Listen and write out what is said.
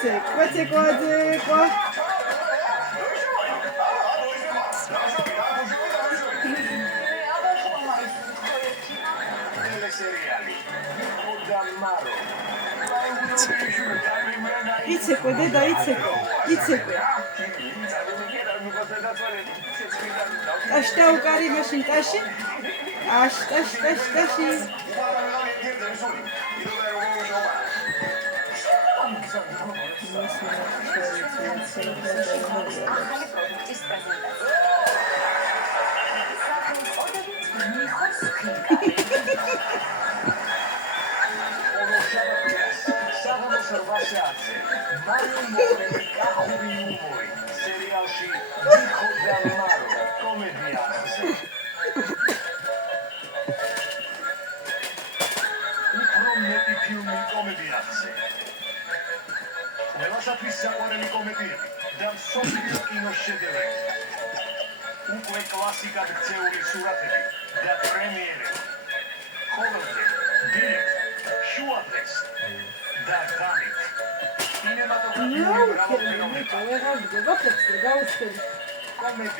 კვეცეკვა იცეკვე დედა იცეკვე ტაში დაუკარი მაშინ ტაში ყველასათვის საყვარელი კომედიები და მსოფლიო კინოშედევრები. უკვე კლასიკად ქცეული სურათები და პრემიერები. ხოლმე დილით, შუადღეს და ღამით. კინემატოგრაფიული მრავალფეროვნება. ვეღარ დგება ფექსზე გაუჩნდება კომედია